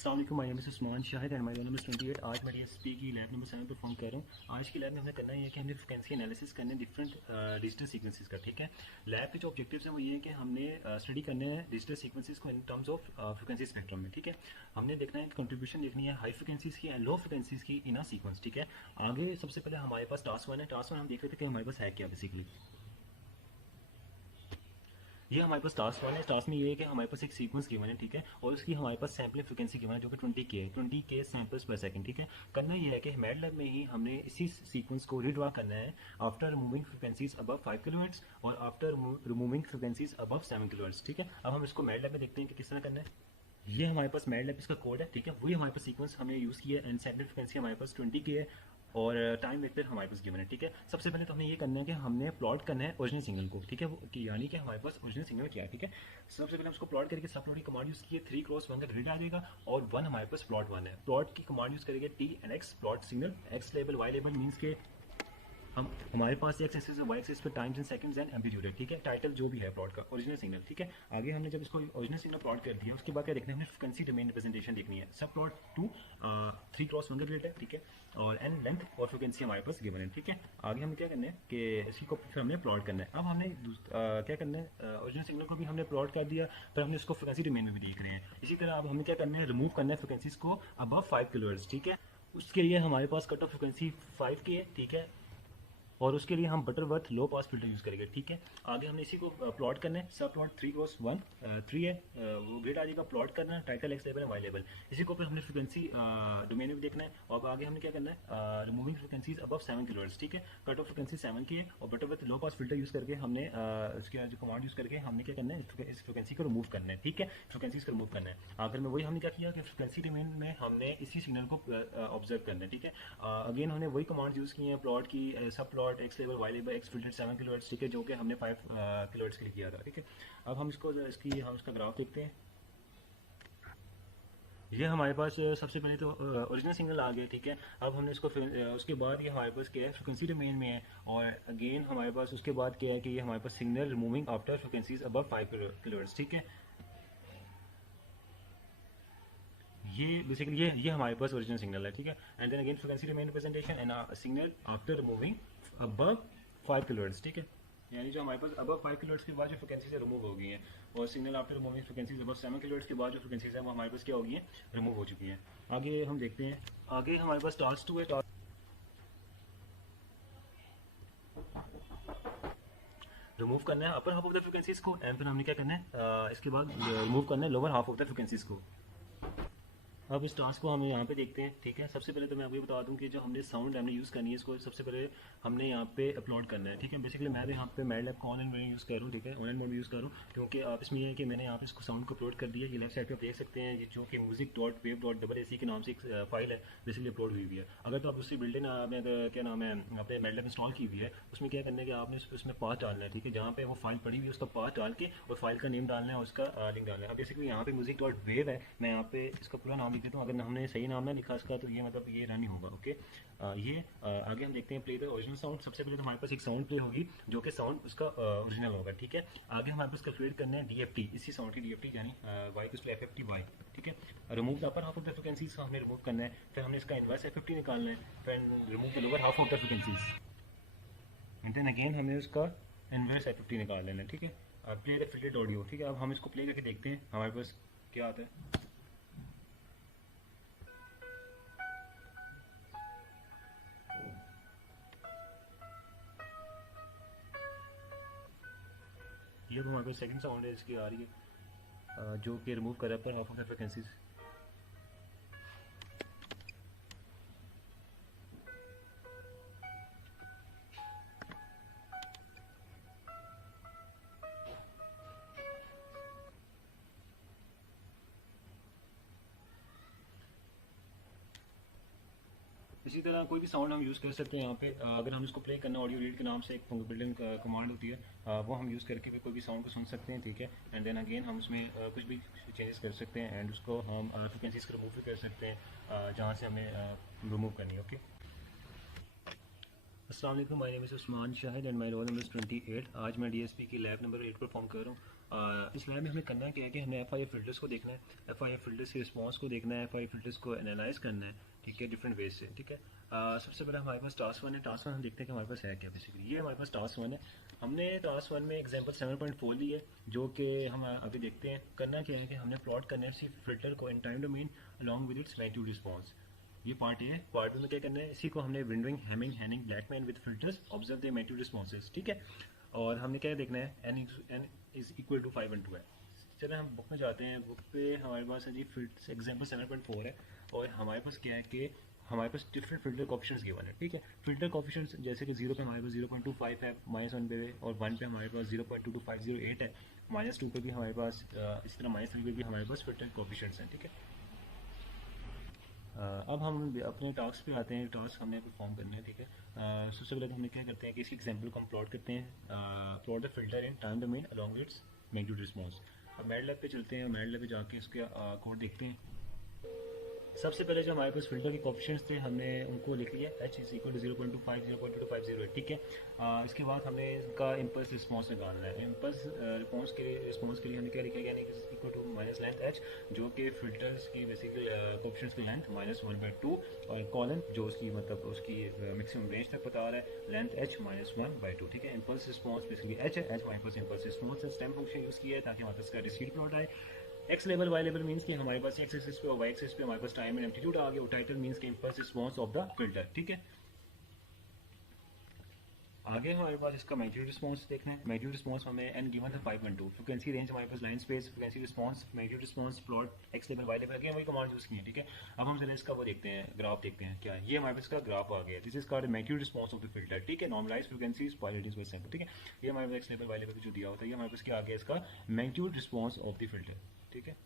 अस्सलाम वालेकुम, my name is Usman Shahid and my roll number 28। आज मैं डीएसपी की लैब नंबर 7 परफॉर्म कर रहा हूँ। आज की लैब में हमें करना ये है कि हमने फ्रीक्वेंसी एनालिसिस करने डिफरेंट डिजिटल सीक्वेंसेस का। ठीक है, लैब के जो ऑब्जेक्टिव्स हैं वो ये है कि हमने स्टडी करने हैं डिजिटल सीक्वेंसेस को in terms of frequency spectrum में। ठीक है, हमने देखना है कंट्रीब्यूशन देखनी है हाई फ्रीक्वेंसीज की एंड लो फ्रीक्वेंसीज की इन अ सीक्वेंस। ठीक है, आगे सबसे पहले हमारे पास टास्क 1 है। टास्क 1 हम देख रहे थे कि हमारे पास है क्या बेसिकली। ये हमारे पास टास्क 1 है। टास्क में ये है कि हमारे पास एक सीक्वेंस गिवन है। ठीक है, और उसकी हमारे पास सैम्पलिंग फ्रीक्वेंसी गिवन है जो कि 20K है, 20K सैम्पल्स पर सेकंड। ठीक है, करना ये है कि मैटलैब में ही हमने इसी सीक्वेंस को रीड्रा करना है after removing frequencies above 5 kilohertz और after removing frequencies above 7 kilohertz. ठीक है, अब हम इसको मैटलैब में देखते हैं कि किस तरह करना है। ये हमारे पास मैटलैब इसका कोड है। ठीक है, वही हमारे पास सीक्वेंस हमने यूज़ किया है एंड सैम्पलिंग फ्रीक्वेंसी हमारे पास 20K है और टाइम वेक्टर हमारे पास गिवन है। ठीक है, सबसे पहले तो हमने ये करना है कि हमने प्लॉट करना है ओरिजिनल सिग्नल को। ठीक है, कि यानी कि हमारे पास ओरिजिनल सिग्नल क्या है। ठीक है, सबसे पहले हम उसको प्लॉट करके सब प्लॉट की कमांड यूज़ की है 3x1 का ग्रिड आ जाएगा और 1 हमारे पास प्लॉट 1 है। प्लॉट की कमांड यूज़ करेंगे T and X plot signal, X label Y label means के हम हमारे पास एक्स एक्सिस है, वाई एक्सिस पे times and seconds and amplitude है। ठीक है, टाइटल जो भी है प्लॉट का ओरिजिनल सिग्नल। ठीक है, आगे हमने जब इसको ओरिजिनल सिग्नल प्लॉट कर दिया उसके बाद क्या देखना है, हमने फ्रीक्वेंसी डोमेन रिप्रेजेंटेशन देखनी है। सब प्लॉट 2 3x1 का ग्रिड है। ठीक है, और एन लेंथ और फ्रीक्वेंसी हमारे पास गिवन है। ठीक है, आगे हमें क्या करना है कि इसी को फिर हमने प्लॉट करना है। अब हमने क्या करना है, ओरिजिनल सिग्नल को भी हमने प्लॉट कर दिया, फिर हमने इसको फ्रीक्वेंसी डोमेन में भी देख रहे हैं। इसी तरह अब हमें क्या करना है, रिमूव करना है फ्रीक्वेंसीज को अबव 5 किलोहर्ट्ज। ठीक है, उसके लिए हमारे पास कट ऑफ फ्रीक्वेंसी 5K है। ठीक है, और उसके लिए हम बटरवर्थ लो पास फिल्टर यूज़ करेंगे। ठीक है, आगे हमने इसी को प्लॉट करना है। सब प्लॉट 3x1 3 है, वो ग्रिड आ जाएगा। प्लॉट करना है, टाइटल एक्स लेवल है, वाई लेवल। इसी को फिर हमने फ्रीक्वेंसी डोमेन में भी देखना है और आगे हमने क्या करना है, रिमूविंग फ्रीक्वेंसीज अबव 7 किलोहर्ट्ज। ठीक है, कट ऑफ फ्रीक्वेंसी 7 की है और बटरवर्थ लो पास फिल्टर यूज़ करके हमने उसके जो कमांड यूज़ करके हमने क्या करना है, इस फ्रीक्वेंसी को रिमूव करना है। ठीक है, फ्रीक्वेंसीज को रिमूव करना है। आखिर में वही हमने क्या किया कि फ्रीक्वेंसी डोमेन में हमने इसी सिग्नल को ऑब्जर्व करना है। ठीक है, अगेन हमने वही कमांड यूज़ की हैं प्लॉट की, subplot X level Y level X filter 7 kilohertz. ठीक है, जो कि हमने 5 किलोहर्ट्ज के लिए किया था। ठीक है, अब हम इसका ग्राफ देखते हैं। ये हमारे पास सबसे पहले तो ओरिजिनल सिग्नल आ गया। ठीक है, अब हमने इसको उसके बाद ये हमारे पास क्या है, फ्रिक्वेंसी डोमेन में है और अगेन हमारे पास उसके बाद क्या है कि ये हमारे पास signal removing after frequencies above 5 kilohertz. ठीक है, ये बेसिकली ये हमारे पास ओरिजिनल सिग्नल है। ठीक है, and then again frequency domain representation and signal after removing above 5 kilohertz. ठीक है, यानी जो हमारे पास अबव 5 किलोहर्ट्ज के बाद जो फ्रीक्वेंसीज रिमूव हो गई हैं और signal after removing frequencies above 7 kilohertz के बाद जो फ्रीक्वेंसीज हैं वो हमारे पास क्या हो गई हैं, रिमूव हो चुकी हैं। आगे हम देखते हैं, आगे हमारे पास टास्क 2 है। रिमूव करना है अपर हाफ ऑफ द फ्रीक्वेंसीज को एंड फिर हमने क्या करना है, इसके बाद रिमूव करना है lower half of the frequencies को। अब इस टास्क को हम यहाँ पे देखते हैं। ठीक है, सबसे पहले तो मैं आपको ये बता दूं कि जो हमने साउंड हमने यूज़ करनी है इसको सबसे पहले हमने यहाँ पे अपलोड करना है। ठीक है, बेसिकली मैं भी यहाँ पे मैटलैब का ऑनलाइन मोड यूज़ कर रहा हूँ। ठीक है, ऑनलाइन मोड यूज़ कर रहा हूँ क्योंकि आप इसमें ये है कि मैंने यहाँ पे इसको साउंड को अपलोड कर दिया। ये लेफ्ट साइड पे आप देख सकते हैं, ये जो कि music dot wave dot double AC के नाम से एक फाइल है बेसिकली अपलोड हुई हुई है। अगर तो आप उसी बिल्डिंग में अगर क्या नाम है आपने मैटलैब इंस्टॉल की हुई है, उसमें क्या करना है कि आपने उसमें पाथ डालना है। ठीक है, जहाँ पे वो फाइल पड़ी हुई है उसका पाथ डाल के और फाइल का नेम डालना है और उसका लिंक डालना है। अब बेसिकली यहाँ पे म्यूजिक डॉट वेव है, मैं यहाँ पे इसका पूरा नाम लिख देता हूँ। अगर हमने सही नाम ना लिखा इसका तो ये मतलब ये रन ही होगा। ओके, आगे हम देखते हैं प्ले द ओरिजिनल साउंड। सबसे पहले तो हमारे पास एक साउंड प्ले होगी जो कि साउंड उसका ओरिजिनल होगा। ठीक है, आगे हमारे पास कैलकुलेट करना है DFT, इसी साउंड की DFT यानी वाई टू FFT वाई। ठीक है, remove the upper half of the frequencies का हमने रिमूव करना है, फिर हमने इसका इनवर्स FFT निकालना है, फिर remove the lower half of the frequencies and then again हमने उसका इनवर्स FFT निकाल लेना है। ठीक है, प्ले द फिल्टर्ड ऑडियो। ठीक है, अब हम इसको प्ले करके देखते हैं हमारे पास क्या आता है। ये हमारे पास सेकंड साउंड है इसकी आ रही है, जो कि रिमूव कर रहा है पर हाफ ऑफ द फ्रिक्वेंसीज। इसी तरह कोई भी साउंड हम यूज़ कर सकते हैं यहाँ पे। अगर हम इसको प्ले करना ऑडियो रीड के नाम से एक बिल्डिंग कमांड होती है, वो हम यूज़ करके भी कोई भी साउंड को सुन सकते हैं। ठीक है, एंड देन अगेन हम उसमें कुछ भी चेंजेस कर सकते हैं एंड उसको हम फ्रिक्वेंसीज को रिमूव भी कर सकते हैं जहाँ से हमें रिमूव करनी है। ओके, अस्सलाम वालेकुम, my name is Usman Shahid and my roll number is 28। आज मैं DSP की लैब नंबर 8 परफॉर्म कर रहा हूँ। इस लैब में हमें करना क्या है कि हमने FIF फिल्टर्स को देखना है, FIF फिल्टर्स के रिस्पॉन्स को देखना है, FIF फिल्टर्स को एनालाइज करना है, ठीक है, डिफरेंट वेज से, ठीक है। सबसे पहले हमारे पास टास्क 1 है। टास्क 1 हम देखते हैं कि हमारे पास है क्या। बेसिकली ये हमारे पास टास्क 1 है। हमने टास्क 1 में एग्जांपल 7.4 ली है, जो कि हम अभी देखते हैं। करना क्या है कि हमने प्लॉट करना है सिर्फ फिल्टर को in time domain along with its magnitude response. ये पार्ट है। पार्ट में क्या करना है, इसी को हमने windowing, Hamming, Hanning, Blackman with filters, observe the magnitude responses, ठीक है। और हमने क्या देखना है, n is equal to 5 and 2 है। चलो हम बुक में जाते हैं। बुक पे हमारे पास है जी फिल्टर एग्जाम्पल 7.4 है, और हमारे पास क्या है कि हमारे पास डिफरेंट फिल्टर कॉफिशेंट्स गिवन है, ठीक है। फिल्टर कॉफिशेंट्स जैसे कि 0 पे हमारे पास 0.25 है, -1 पे, और 1 पे हमारे पास 0.22508 है, -2 पे भी हमारे पास, इस तरह -3 पे भी हमारे पास फिल्टर कॉफिशेंट्स हैं, ठीक है। अब हम अपने टास्क पे आते हैं। टास्क हमने परफॉर्म करने हैं, ठीक है। सबसे पहले तो हमने क्या करते हैं कि इस एग्जांपल को हम प्लॉट करते हैं। Plot the filter in time domain along it's magnitude response. अब मैटलैब पे चलते हैं, मैटलैब पे जाके इसके कोड देखते हैं। सबसे पहले जो हमारे पास फिल्टर के कोफिशिएंट्स थे, हमने उनको लिख लिया, h इज इक्वल टू 0.25 0.2508, ठीक है। इसके बाद हमने इसका इम्पल्स रिस्पॉन्स निकालना है। इम्पल्स रिस्पॉन्स के लिए हमने क्या लिखा, यानी कि equal to minus length h, जो कि फिल्टर्स की बेसिकली कोफिशिएंट्स की लेंथ -1/2, और कॉलन जो उसकी मतलब उसकी मैक्सिमम रेंज तक बता रहा है, लेंथ h -1/2, ठीक है। इम्पल्स रिस्पॉन्स बेसिकली h है, h हमारे पास इम्पल्स रिस्पॉन्स है। स्टेम फंक्शन यूज़ किया है ताकि हमारे पास इसका डिस्क्रीट प्लॉट आए। X level Y level means कि हमारे पास एक्स एक्सिस पे और वाई एक्सिस पे हमारे पास टाइम एंड एम्पलीट्यूड आ गया, और टाइटल मीन्स कि impulse response of the filter, ठीक है। आगे हमारे पास इसका मैग्नीट्यूड रिस्पॉन्स देखना है। मैग्नीट्यूड रिस्पॉन्स हमें एन गिवन था 5 and 2। फ्रीक्वेंसी रेंज हमारे पास line space, frequency response, magnitude response, plot X level Y level, again वही कमांड यूज़ की है, ठीक है। अब हम जरा इसका वो देखते हैं, ग्राफ देखते हैं क्या है। ये हमारे पास इसका ग्राफ आ गया, this is called magnitude response of the filter, ठीक है। नॉर्मलाइज फ्रीक्वेंसीज पॉलिटीज बाय सैंपल, ठीक है। ये हमारे पास एक्स लेवल वाई लेवल जो दिया होता है, ये हमारे पास क्या आ गया, इसका magnitude response of the filter, ठीक है।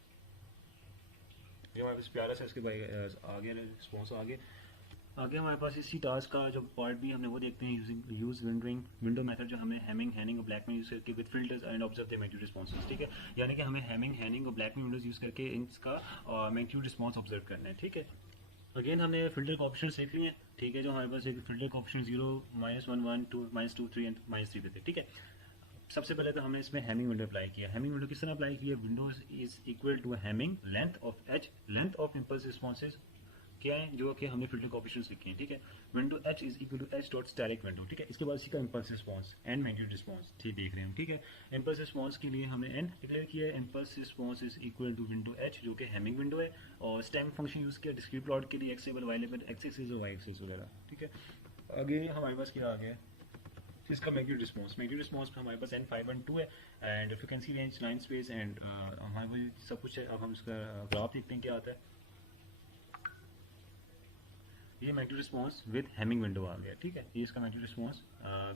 ये हमारे पास प्यारा सा इसके भाई आ गया, रिस्पॉन्स आ गया। आगे हमारे पास इसी टास्क का जो पार्ट भी हमने वो देखते हैं, यूज विंडो मेथड, जो हमने हैमिंग, हैनिंग और ब्लैकमैन यूज़ करके with filters and observe the magnitude responses, ठीक है। यानी कि हमें हैमिंग, हैनिंग और ब्लैकमैन विंडोज यूज़ करके इसका मैग्नीट्यूड रिस्पॉन्स ऑब्जर्व करना है, ठीक है। अगेन हमने फिल्टर कॉफिशिएंट्स देख लिए हैं, ठीक है। जो हमारे पास एक फिल्टर कॉफिशिएंट 0, -1, 1, 2, -2, 3 एंड -3 पे थे, ठीक है। सबसे पहले तो हमने इसमें हैमिंग विंडो अप्लाई किया। हैमिंग विंडो किस तरह अप्लाई किया, windows is equal to Hamming length of h, length of impulse responses क्या है, जो कि हमने फिल्टर कॉफिशिएंट्स लिखे हैं, ठीक है। Window h is equal to h dot static window, ठीक है। इसके बाद इसी का impulse response and magnitude response, ठीक देख रहे हैं, ठीक है। इम्पल्स रिस्पॉन्स के लिए हमने n डिक्लेयर किया है। Impulse response is equal to window h, जो कि हैमिंग विंडो है, और स्टेम फंक्शन यूज़ किया डिस्क्रीट प्लॉट के लिए, X level Y level, X axis और वाई एक्सिस वगैरह, ठीक है। आगे हमारे पास क्या आ गया, इसका मैग्नीट्यूड रिस्पॉन्स पे हमारे पास n 5 and 2 है, and frequency range, line space, and हमारे पास सब कुछ है। अब हम इसका ग्राफ देखते हैं क्या आता है। ये magnitude response with Hamming window आ गया, ठीक है। ये इसका magnitude response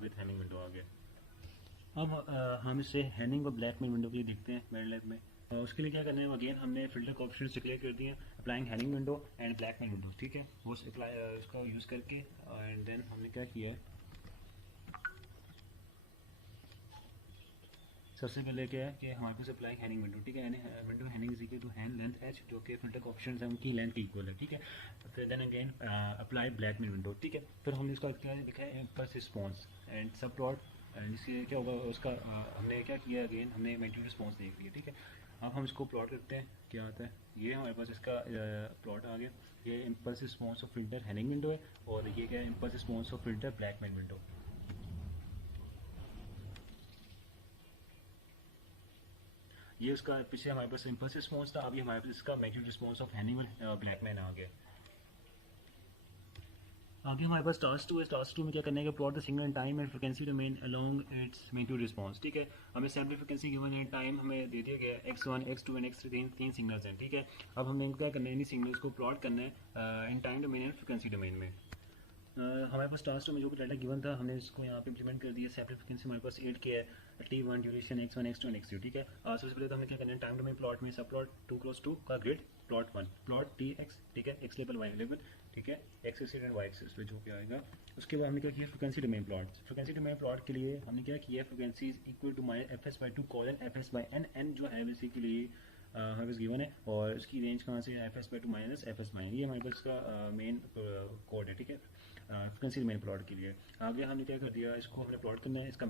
with Hamming window आ गया। अब हम इसे हैनिंग और ब्लैकमैन विंडो के लिए देखते हैं मेरे लैब में। उसके लिए क्या करना है, अगेन हमने फिल्टर कॉफिशिएंट्स डिक्लेयर कर दिए, applying Hanning window and Blackman window, ठीक है। वो इसका यूज़ करके, एंड देन हमने क्या किया है, सबसे पहले क्या है कि हमारे पास अप्लाई हैनिंग विंडो, ठीक है। यानी window Hanning is equal to Hann length h, जो कि फिल्टर कॉफिशिएंट्स हैं उनकी लेंथ इक्वल है, ठीक है। फिर then again apply Blackman window, ठीक है। फिर हमने इसका क्या लिखा है, impulse response and subplot, जिससे क्या होगा उसका, हमने क्या किया, अगेन हमने मैग्नीट्यूड रिस्पॉन्स देख लिया, ठीक है। अब हम इसको प्लॉट करते हैं, क्या आता है। ये हमारे पास इसका प्लॉट आ गया। ये impulse response of filter Hanning window है, और ये क्या है, impulse response of filter Blackman window. ये उसका पीछे हमारे पास इम्पल्स रिस्पॉन्स था, अभी हमारे पास इसका magnitude response of Hennig Blackman आ गया। आगे हमारे पास टास्क 2 है। टास्क 2 में क्या करने का, plot the signal time and frequency domain along it's magnitude response, ठीक है। हमें सैंपल फ्रीक्वेंसी गिवन है, टाइम हमें दे दिया गया है, x1, x2 एंड x3, तीन सिग्नल्स हैं, ठीक है। अब हमने इनको क्या करना है, इन सिग्नल्स को प्लॉट करना है इन time domain and frequency domain में। हमारे पास टास्क में जो भी डाटा गिवन था, हमने इसको यहाँ पे इंप्लीमेंट कर दिया। सैंपल फ्रीक्वेंसी हमारे पास 8 के है, t1 duration x1 x2 and x3, ठीक है। सबसे पहले तो हमें क्या करना है, टाइम डोमेन प्लॉट में सब प्लॉट 2x2 का ग्रिड, प्लॉट 1, प्लॉट tx, ठीक है, x लेवल y लेवल, ठीक है, x axis and y axis पे जो भी आएगा। उसके बाद हमने क्या किया, frequency domain plot. Frequency domain plot के लिए हमने क्या किया, frequency is equal to -fs/2 colon fs/n, n जो है बेसिकली हमारे पास गिवन है, और उसकी रेंज कहाँ से, fs/2 -fs/, ये हमारे पास का मेन कोड है, ठीक है, फ्रीक्वेंसी डोमेन प्लॉट के लिए। आगे हमने क्या कर दिया, इसको हमने प्लॉट करना है, इसका